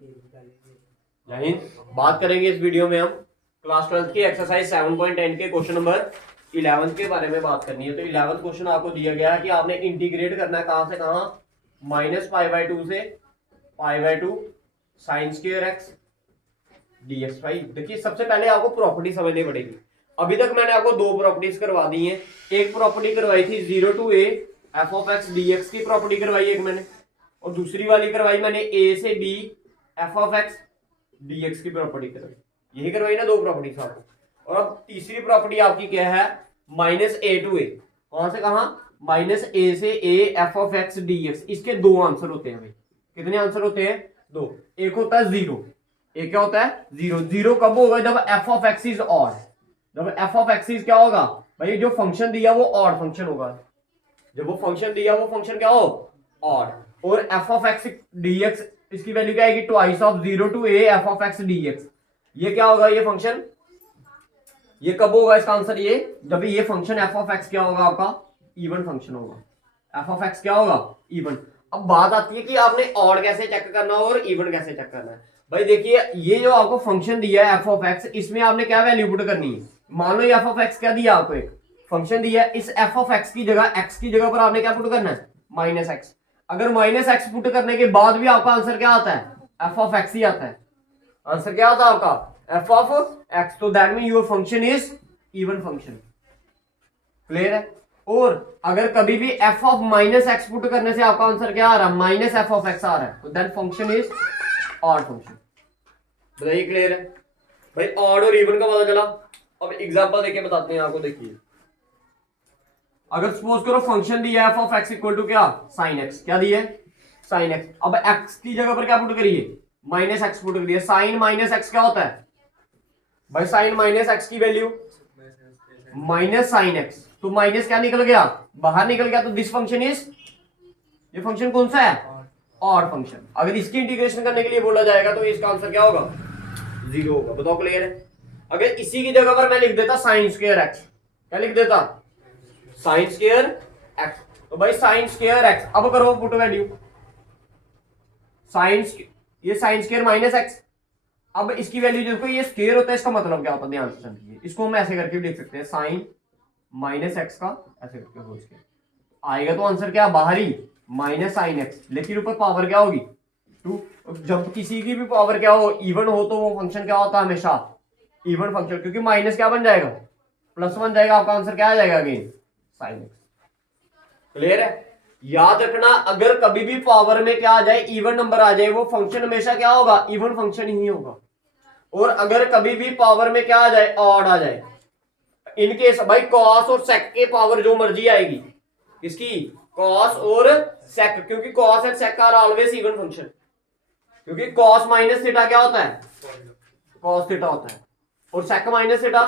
यही बात करेंगे इस वीडियो में हम क्लास 12 की एक्सरसाइज 7.10 के क्वेश्चन नंबर 11 के बारे में बात करनी है। तो 11 क्वेश्चन आपको दिया गया है कि आपने इंटीग्रेट करना है कहां से कहां, -π/2 से π/2 साइन स्क्वायर एक्स dx। भाई देखिए सबसे पहले आपको प्रॉपर्टी समझनी पड़ेगी। अभी तक मैंने आपको दो प्रॉपर्टीज करवा दी हैं। एक प्रॉपर्टी करवाई थी 0 to a f of x dx की प्रॉपर्टी करवाई एक मैंने, और दूसरी वाली करवाई मैंने a से b f of x dx की प्रॉपर्टी करवाई। यही करवाई ना दो प्रॉपर्टीज आपको। और अब तीसरी प्रॉपर्टी आपकी क्या है, -a to a। कहां से कहां, -a से a f of x dx। इसके दो आंसर होते हैं भाई। कितने आंसर होते हैं, दो। एक होता है जीरो, एक क्या होता है जीरो। जीरो कब होगा, जब f of x is odd. जब f of x इज क्या होगा भाई, जो फंक्शन दिया वो ऑड फंक्शन होगा। जब वो फंक्शन दिया वो फंक्शन क्या हो, ऑड। और f of x dx इसकी वैल्यू क्या आएगी, twice of 0 to a f of x dx। ये क्या होगा, ये फंक्शन, ये कब होगा इसका आंसर, ये जब ये फंक्शन f of x क्या होगा आपका, इवन फंक्शन होगा। f of x क्या होगा, इवन। अब बात आती है कि आपने ऑड कैसे चेक करना है और इवन कैसे चेक करना है। भाई देखिए ये जो आपको फंक्शन दिया है f of x, इसमें आपने क्या वैल्यू पुट करनी है। मान लो ये f of x क्या दिया आपको, एक फंक्शन दिया है। इस f of x की जगह, x की जगह पर आपने क्या पुट करना है, -x। अगर -x पुट करने के बाद भी आपका आंसर क्या आता है, f of x ही आता है। आंसर क्या आता है आपका, f of x। तो that mean your function is even function. Clear है। और अगर कभी भी f of -x पुट करने से आपका आंसर क्या आ रहा है, -f of x आ रहा है, तो that function is odd function. बताइए क्लियर है भाई। ऑड और इवन का पता चला। अब एग्जांपल देके बताते हैं आपको। देखिए अगर सपोज करो फंक्शन दिया है f of x equal to क्या, sin x। क्या दिया है, sin x। अब x की जगह पर क्या पुट करिए, -x पुट करिए। sin -x क्या होता है भाई, sin -x की वैल्यू -sin x। तो माइनस क्या निकल गया, बाहर निकल गया। तो दिस फंक्शन इज, ये फंक्शन कौन सा है, ऑड फंक्शन। अगर इसकी इंटीग्रेशन करने के लिए बोला जाएगा तो इसका आंसर क्या होगा, 0 होगा। बताओ क्लियर है। अगर इसी की जगह पर मैं लिख देता sin स्क्वायर x, क्या लिख देता, sin स्क्वायर x। तो भाई sin स्क्वायर x, अब करो पुट वैल्यू, sin, ये sin स्क्वायर -x। अब इसकी वैल्यू देखो, ये स्क्वायर होता है, इसका मतलब क्या होता है, ध्यान से समझिए। इसको हम ऐसे करके भी लिख सकते हैं, sin -x का ऐसे करके हो स्क्वायर आएगा। तो आंसर क्या, बाहर ही -sin x, लेकिन ऊपर पावर क्या होगी 2। जब किसी की भी पावर क्या हो, इवन हो, तो वो फंक्शन क्या होता है, हमेशा इवन फंक्शन। क्योंकि माइनस क्या बन जाएगा, प्लस बन जाएगा। आपका आंसर क्या आ जाएगा, अगेन sin x। क्लियर है। याद रखना, अगर कभी भी पावर में क्या आ जाए, इवन नंबर आ जाए, वो फंक्शन हमेशा क्या होगा, इवन फंक्शन ही होगा। और अगर कभी भी पावर में क्या आ जाए, ऑड आ जाए, इनकेस भाई कॉस और सेक के पावर जो मर्जी आएगी, इसकी कॉस और सेक, क्योंकि cos and sec are always even function. क्योंकि कॉस माइनस थीटा क्या होता है, कॉस थीटा होता है, और सेक माइनस थीटा,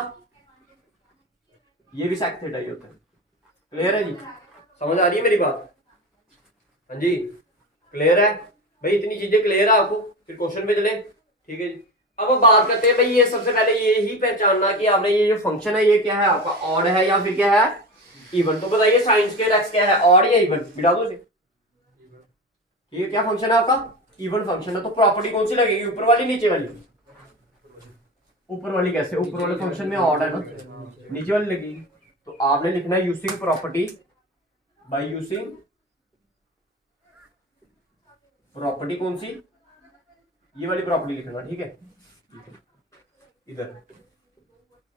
ये भी सेक थीटा ही होता है। क्लियर है जी, समझ आ रही है मेरी बात, हाँ जी क्लियर है भाई। इतनी चीजें क्लियर है आपको, फिर क्वेश्चन पे चले। ठीक है जी। अब हम बात करते हैं भाई, ये सबसे पहले ये ही पहचानना कि आपने ये जो फंक्शन है ये क्या है आपका, ऑड है या फिर क्या है, इवन। तो बताइए sin स्क्वायर x क्या है, ऑड या इवन, मिटा दो इसे। ये क्या फंक्शन है आपका, इवन फंक्शन है। तो प्रॉपर्टी कौन सी लगेगी, ऊपर वाली नीचे वाली, ऊपर वाली। कैसे, ऊपर वाले फंक्शन में ऑड है ना, नीचे वाली लगेगी। तो आपने लिखना है using property, by using property कौन सी, ये वाली प्रॉपर्टी लिखना। ठीक है, इधर।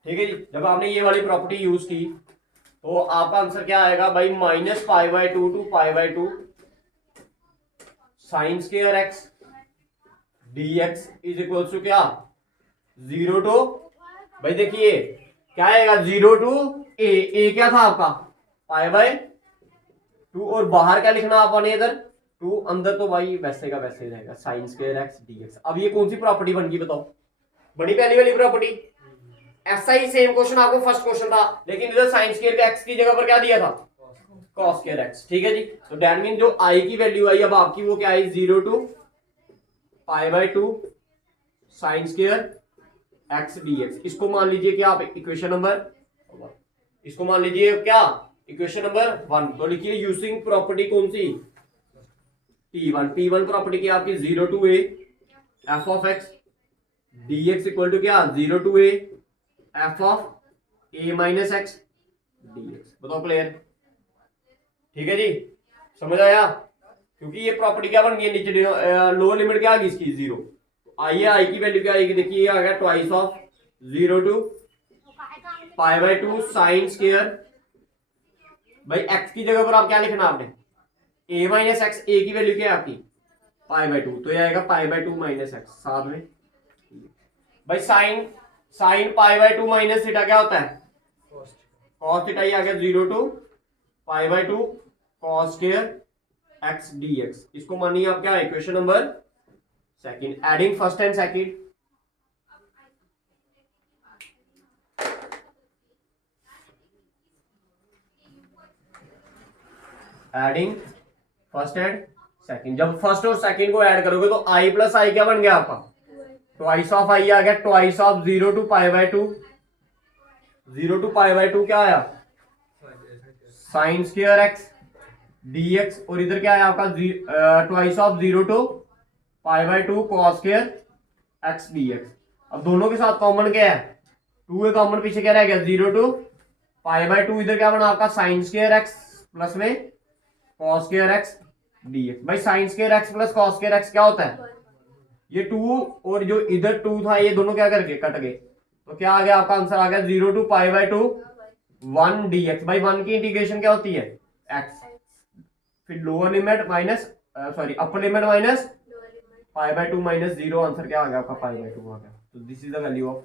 ठीक है जी। जब आपने ये वाली प्रॉपर्टी यूज की तो आपका आंसर क्या आएगा भाई, -π/2 to π/2 sin square x dx is equal to क्या, 0 to, भाई देखिए क्या आएगा, 0 to a क्या था आपका, π/2। और बाहर क्या लिखना आपने, इधर 2, अंदर तो भाई वैसे का वैसे रहेगा, sin स्क्वायर x dx। अब ये कौन सी प्रॉपर्टी बन गई बताओ, बड़ी पहली वाली प्रॉपर्टी। ऐसा ही सेम क्वेश्चन आपको फर्स्ट क्वेश्चन था, लेकिन इधर sin स्क्वायर का x की जगह पर क्या दिया था, cos स्क्वायर x। ठीक है जी। तो दैट मीन जो i की वैल्यू आई अब आपकी, वो क्या आई, 0 to π/2 sin square x dx। इसको मान लीजिए क्या आप इक्वेशन नंबर 1, इसको मान लीजिए क्या इक्वेशन नंबर 1। तो लिखिए यूजिंग प्रॉपर्टी कौन सी, P1। P1 प्रॉपर्टी की आपकी 0 to a f of x d x equal to क्या 0 to a f of a minus x d x. बताओ क्लियर? ठीक है जी, समझ आया? क्योंकि ये प्रॉपर्टी क्या बन गई नीचे लोअर लिमिट क्या आ गई इसकी 0। आइए आई की वैल्यू क्या आएगी, देखिए ये आ गया twice of 0 to pi by 2 sine square. भाई एक्स की जगह पर आप क्या लिखना आपने, ए माइनस एक्स, ए की वैल्यू क्या है आपकी पाई बाय 2, तो ये आएगा पाई बाय 2 माइनस एक्स साथ में। भाई sine sine pi by 2 minus theta क्या होता है कॉस थीटा, ये आ गया 0 to pi by 2 cos square x d x. इसको मानिए आप क्या, equation number second. Adding first and second, adding first and second. जब फर्स्ट और सेकंड को ऐड करोगे तो आई प्लस आई क्या बन गया आपका, ट्वाइस ऑफ आई आ गया, twice of 0 to pi by 2, 0 to pi by 2 क्या आया sine square x d x, और इधर क्या आया आपका twice of 0 to pi by 2 cos square x d x. अब दोनों के साथ कॉमन क्या है 2 है कॉमन, पीछे क्या रह गया 0 टू पाई बाय 2, इधर क्या बना आपका साइन स्क्वायर एक्स प्लस में cos square x d x. भाई sine square x plus cos square x क्या होता है, ये 2 और जो इधर 2 था ये दोनों क्या करके कट गए, तो क्या आ गया आपका आंसर आ गया 0 to pi by 2 1 d x. भाई 1 की इंटीग्रेशन क्या होती है एक्स, फिर lower limit minus sorry upper limit minus pi by 2 minus 0, answer क्या आ गया आपका पाई बाय 2 आ गया। तो this is the value of